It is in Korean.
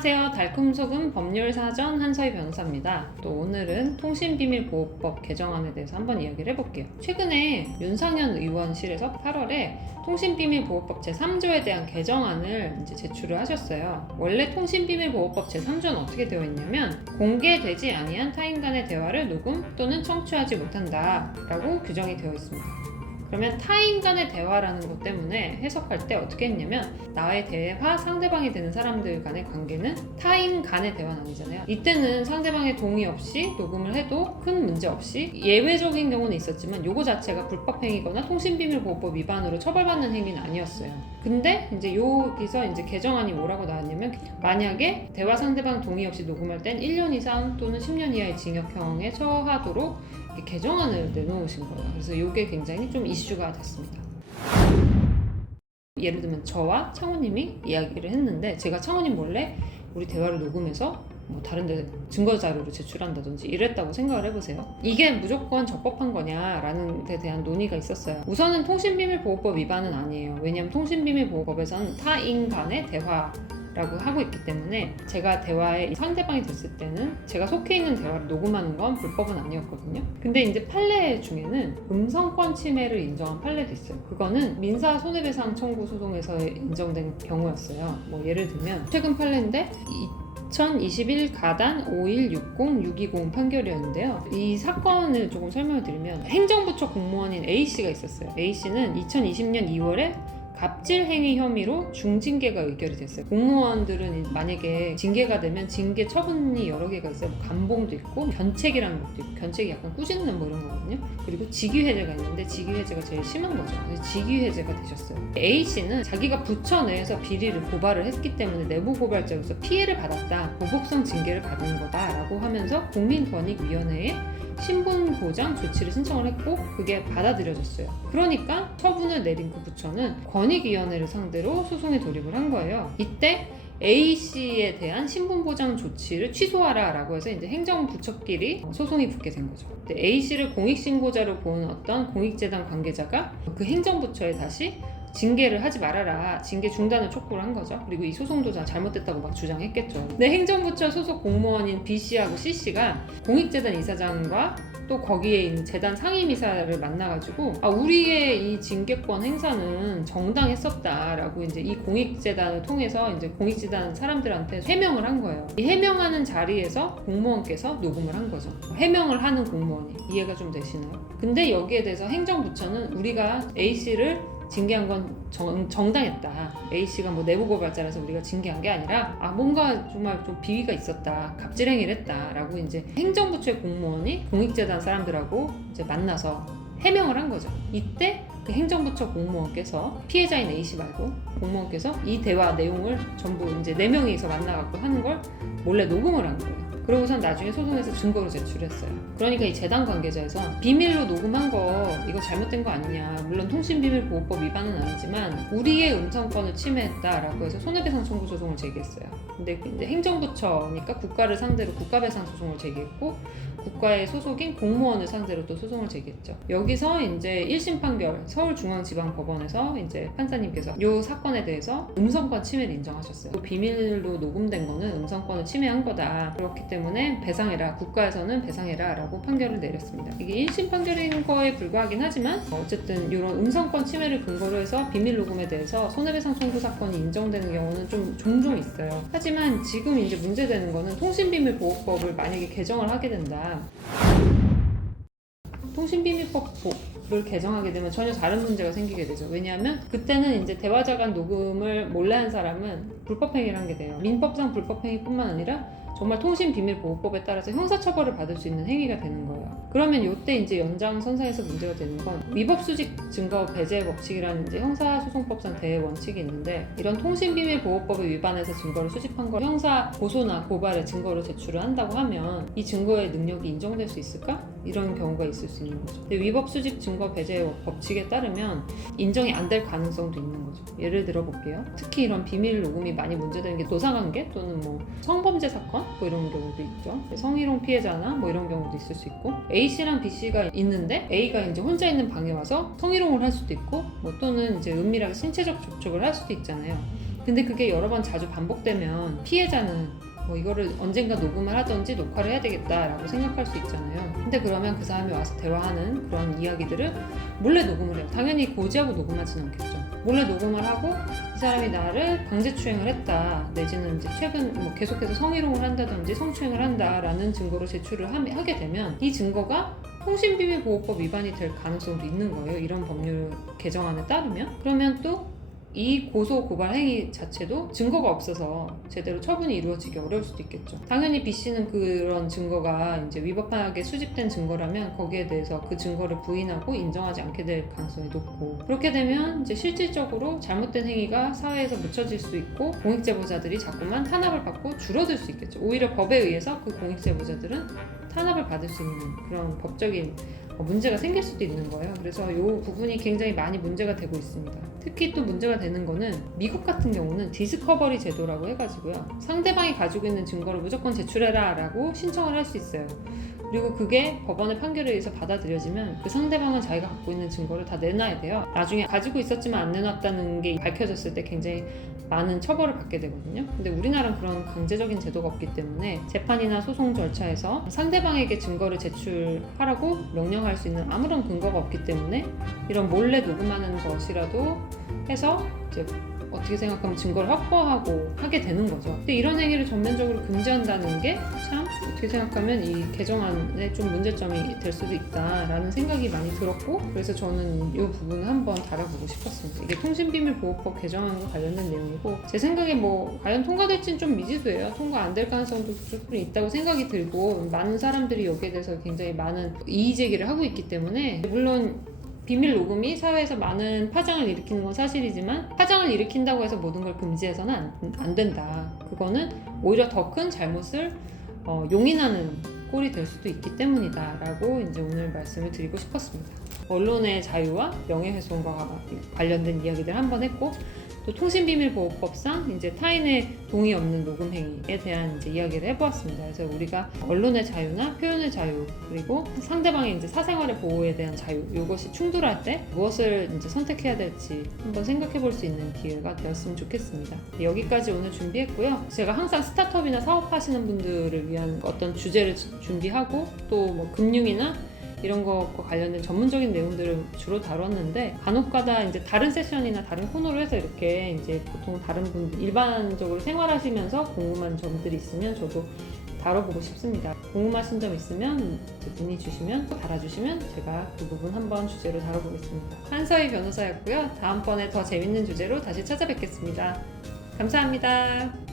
안녕하세요. 달콤소금 법률사전 한서희 변호사입니다. 또 오늘은 통신비밀보호법 개정안에 대해서 한번 이야기를 해볼게요. 최근에 윤상현 의원실에서 8월에 통신비밀보호법 제3조에 대한 개정안을 이제 제출을 하셨어요. 원래 통신비밀보호법 제3조는 어떻게 되어 있냐면 공개되지 아니한 타인 간의 대화를 녹음 또는 청취하지 못한다 라고 규정이 되어 있습니다. 그러면 타인 간의 대화라는 것 때문에 해석할 때 어떻게 했냐면 나의 대화, 상대방이 되는 사람들 간의 관계는 타인 간의 대화는 아니잖아요. 이때는 상대방의 동의 없이 녹음을 해도 큰 문제 없이 예외적인 경우는 있었지만 요거 자체가 불법행위거나 통신비밀보호법 위반으로 처벌받는 행위는 아니었어요. 근데 이제 여기서 이제 개정안이 뭐라고 나왔냐면 만약에 대화 상대방 동의 없이 녹음할 땐 1년 이상 또는 10년 이하의 징역형에 처하도록 개정안을 내놓으신 거예요. 그래서 이게 굉장히 좀 이슈가 됐습니다. 예를 들면 저와 창호님이 이야기를 했는데 제가 창호님 몰래 우리 대화를 녹음해서 뭐 다른 데 증거 자료로 제출한다든지 이랬다고 생각을 해보세요. 이게 무조건 적법한 거냐라는 데 대한 논의가 있었어요. 우선은 통신비밀보호법 위반은 아니에요. 왜냐하면 통신비밀보호법에서는 타인 간의 대화 라고 하고 있기 때문에 제가 대화에 상대방이 됐을 때는 제가 속해 있는 대화를 녹음하는 건 불법은 아니었거든요. 근데 이제 판례 중에는 음성권 침해를 인정한 판례도 있어요. 그거는 민사 손해배상 청구 소송에서 인정된 경우였어요. 뭐 예를 들면 최근 판례인데 2021 가단 5160-620 판결이었는데요. 이 사건을 조금 설명을 드리면 행정부처 공무원인 A씨가 있었어요. A씨는 2020년 2월에 갑질 행위 혐의로 중징계가 의결이 됐어요. 공무원들은 만약에 징계가 되면 징계 처분이 여러 개가 있어요. 뭐 감봉도 있고 견책이라는 것도 있고, 견책이 약간 꾸짖는 뭐 이런 거거든요. 그리고 직위해제가 있는데 직위해제가 제일 심한 거죠. 직위해제가 되셨어요. A씨는 자기가 부처 내에서 비리를 고발을 했기 때문에 내부 고발자로서 피해를 받았다, 보복성 징계를 받은 거다라고 하면서 국민권익위원회에 신분 보장 조치를 신청을 했고 그게 받아들여졌어요. 그러니까 처분을 내린 그 부처는 권익위원회를 상대로 소송에 돌입을 한 거예요. 이때 A씨에 대한 신분 보장 조치를 취소하라 라고 해서 이제 행정부처끼리 소송이 붙게 된 거죠. A씨를 공익신고자로 본 어떤 공익재단 관계자가 그 행정부처에 다시 징계를 하지 말아라, 징계 중단을 촉구를 한 거죠. 그리고 이 소송도 잘못됐다고 막 주장했겠죠. 근데 행정부처 소속 공무원인 B씨하고 C씨가 공익재단 이사장과 또 거기에 있는 재단 상임이사를 만나가지고 우리의 이 징계권 행사는 정당했었다라고 이제 이 공익재단을 통해서 이제 공익재단 사람들한테 해명을 한 거예요. 이 해명하는 자리에서 공무원께서 녹음을 한 거죠. 해명을 하는 공무원이. 이해가 좀 되시나요? 근데 여기에 대해서 행정부처는 우리가 A씨를 징계한 건 정당했다. A씨가 뭐 내부 고발자라서 우리가 징계한 게 아니라 뭔가 정말 좀 비위가 있었다. 갑질행위를 했다. 라고 이제 행정부처의 공무원이 공익재단 사람들하고 이제 만나서 해명을 한 거죠. 이때 그 행정부처 공무원께서 피해자인 A씨 말고 공무원께서 이 대화 내용을 전부 이제 4명이서 만나갖고 하는 걸 몰래 녹음을 한 거예요. 그러고선 나중에 소송에서 증거로 제출했어요. 그러니까 이 재단 관계자에서 비밀로 녹음한 거 이거 잘못된 거 아니냐, 물론 통신비밀보호법 위반은 아니지만 우리의 음성권을 침해했다라고 해서 손해배상 청구 소송을 제기했어요. 근데 행정부처니까 국가를 상대로 국가배상 소송을 제기했고 국가의 소속인 공무원을 상대로 또 소송을 제기했죠. 여기서 이제 1심 판결 서울중앙지방법원에서 이제 판사님께서 이 사건에 대해서 음성권 침해를 인정하셨어요. 또 비밀로 녹음된 거는 음성권을 침해한 거다. 그렇기 때문에 배상해라. 국가에서는 배상해라 라고 판결을 내렸습니다. 이게 1심 판결인 거에 불과하긴 하지만 어쨌든 이런 음성권 침해를 근거로 해서 비밀 녹음에 대해서 손해배상 청구 사건이 인정되는 경우는 좀 종종 있어요. 하지만 지금 이제 문제되는 거는 통신비밀보호법을 만약에 개정을 하게 된다. 통신비밀법을 개정하게 되면 전혀 다른 문제가 생기게 되죠. 왜냐하면 그때는 이제 대화자 간 녹음을 몰래 한 사람은 불법행위를 한 게 돼요. 민법상 불법행위뿐만 아니라 정말 통신비밀보호법에 따라서 형사처벌을 받을 수 있는 행위가 되는 거예요. 그러면 이때 이제 연장선상에서 문제가 되는 건 위법수직 증거 배제 법칙이라는 이제 형사소송법상 대원칙이 있는데 이런 통신비밀보호법에 위반해서 증거를 수집한 걸 형사 고소나 고발의 증거로 제출을 한다고 하면 이 증거의 능력이 인정될 수 있을까? 이런 경우가 있을 수 있는 거죠. 근데 위법수집 증거 배제 법칙에 따르면 인정이 안 될 가능성도 있는 거죠. 예를 들어 볼게요. 특히 이런 비밀 녹음이 많이 문제되는 게 노사관계 또는 뭐 성범죄 사건 뭐 이런 경우도 있죠. 성희롱 피해자나 뭐 이런 경우도 있을 수 있고 A씨랑 B씨가 있는데 A가 이제 혼자 있는 방에 와서 성희롱을 할 수도 있고 뭐 또는 이제 은밀하게 신체적 접촉을 할 수도 있잖아요. 근데 그게 여러 번 자주 반복되면 피해자는 뭐 이거를 언젠가 녹음을 하든지 녹화를 해야 되겠다라고 생각할 수 있잖아요. 근데 그러면 그 사람이 와서 대화하는 그런 이야기들을 몰래 녹음을 해요. 당연히 고지하고 녹음하진 않겠죠. 몰래 녹음을 하고 이 사람이 나를 강제추행을 했다, 내지는 이제 최근 뭐 계속해서 성희롱을 한다든지 성추행을 한다라는 증거로 제출을 하게 되면 이 증거가 통신비밀보호법 위반이 될 가능성도 있는 거예요. 이런 법률 개정안에 따르면. 그러면 또 이 고소 고발 행위 자체도 증거가 없어서 제대로 처분이 이루어지기 어려울 수도 있겠죠. 당연히 B 씨는 그런 증거가 이제 위법하게 수집된 증거라면 거기에 대해서 그 증거를 부인하고 인정하지 않게 될 가능성이 높고, 그렇게 되면 이제 실질적으로 잘못된 행위가 사회에서 묻혀질 수 있고 공익제보자들이 자꾸만 탄압을 받고 줄어들 수 있겠죠. 오히려 법에 의해서 그 공익제보자들은 탄압을 받을 수 있는 그런 법적인 문제가 생길 수도 있는 거예요. 그래서 이 부분이 굉장히 많이 문제가 되고 있습니다. 특히 또 문제가 되는 거는 미국 같은 경우는 디스커버리 제도라고 해가지고요, 상대방이 가지고 있는 증거를 무조건 제출해라 라고 신청을 할 수 있어요. 그리고 그게 법원의 판결에 의해서 받아들여지면 그 상대방은 자기가 갖고 있는 증거를 다 내놔야 돼요. 나중에 가지고 있었지만 안 내놨다는 게 밝혀졌을 때 굉장히 많은 처벌을 받게 되거든요. 근데 우리나라는 그런 강제적인 제도가 없기 때문에 재판이나 소송 절차에서 상대방에게 증거를 제출하라고 명령할 수 있는 아무런 근거가 없기 때문에 이런 몰래 녹음하는 것이라도 해서 이제 어떻게 생각하면 증거를 확보하고 하게 되는 거죠. 근데 이런 행위를 전면적으로 금지한다는 게 참 어떻게 생각하면 이 개정안에 좀 문제점이 될 수도 있다라는 생각이 많이 들었고, 그래서 저는 이 부분을 한번 다뤄보고 싶었습니다. 이게 통신비밀보호법 개정안과 관련된 내용이고, 제 생각에 뭐 과연 통과될지는 좀 미지수예요. 통과 안 될 가능성도 충분히 있다고 생각이 들고, 많은 사람들이 여기에 대해서 굉장히 많은 이의 제기를 하고 있기 때문에, 물론 비밀 녹음이 사회에서 많은 파장을 일으키는 건 사실이지만 파장을 일으킨다고 해서 모든 걸 금지해서는 안 된다. 그거는 오히려 더 큰 잘못을 용인하는 꼴이 될 수도 있기 때문이다 라고 이제 오늘 말씀을 드리고 싶었습니다. 언론의 자유와 명예훼손과 관련된 이야기들 한번 했고, 또 통신비밀보호법상 이제 타인의 동의 없는 녹음 행위에 대한 이제 이야기를 해보았습니다. 그래서 우리가 언론의 자유나 표현의 자유, 그리고 상대방의 이제 사생활의 보호에 대한 자유, 이것이 충돌할 때 무엇을 이제 선택해야 될지 한번 생각해볼 수 있는 기회가 되었으면 좋겠습니다. 여기까지 오늘 준비했고요. 제가 항상 스타트업이나 사업하시는 분들을 위한 어떤 주제를 준비하고 또 뭐 금융이나 이런 것과 관련된 전문적인 내용들을 주로 다뤘는데, 간혹가다 이제 다른 세션이나 다른 코너로 해서 이렇게 이제 보통 다른 분들 일반적으로 생활하시면서 궁금한 점들이 있으면 저도 다뤄보고 싶습니다. 궁금하신 점 있으면 문의 주시면, 달아주시면 제가 그 부분 한번 주제로 다뤄보겠습니다. 한서희 변호사였고요. 다음번에 더 재밌는 주제로 다시 찾아뵙겠습니다. 감사합니다.